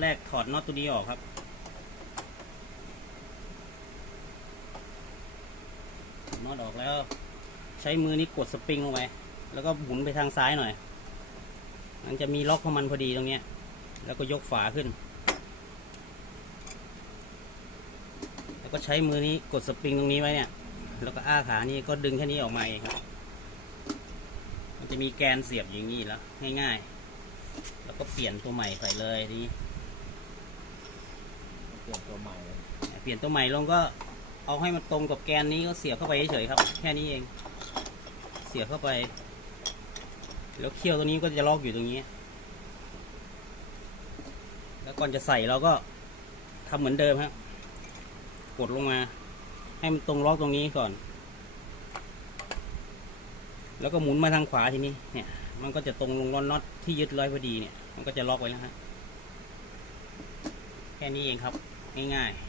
แรกถอดน็อตตัวนี้ออกครับ น็อตออกแล้ว ใช้มือนี้กดสปริงลงไปแล้วก็หมุนไปทางซ้ายหน่อย มันจะมีล็อกของมันพอดีตรงนี้แล้วก็ยกฝาขึ้น แล้วก็ใช้มือนี้กดสปริงตรงนี้ไว้เนี่ย แล้วก็อ้าขานี่ก็ดึงแค่นี้ออกมาเองครับ มันจะมีแกนเสียบอย่างนี้แล้วง่ายๆ แล้วก็เปลี่ยนตัวใหม่ใส่เลยทีนี้ เปลี่ยนตัวใหม่ เปลี่ยนตัวใหม่ลงก็เอาให้มันตรงกับแกนนี้ก็เสียบเข้าไปเฉยๆครับ แค่นี้เอง เสียบเข้าไป แล้วเขี้ยวตัวนี้ก็จะล็อกอยู่ตรงนี้ แล้วก่อนจะใส่เราก็ทำเหมือนเดิมครับกดลงมา ให้มันตรงล็อกตรงนี้ก่อน แล้วก็หมุนมาทางขวาทีนี้ เนี่ย มันก็จะตรงลงรอนน็อตที่ยึดร้อยพอดีเนี่ย มันก็จะล็อกไว้แล้วฮะ แค่นี้เองครับ ง่ายๆ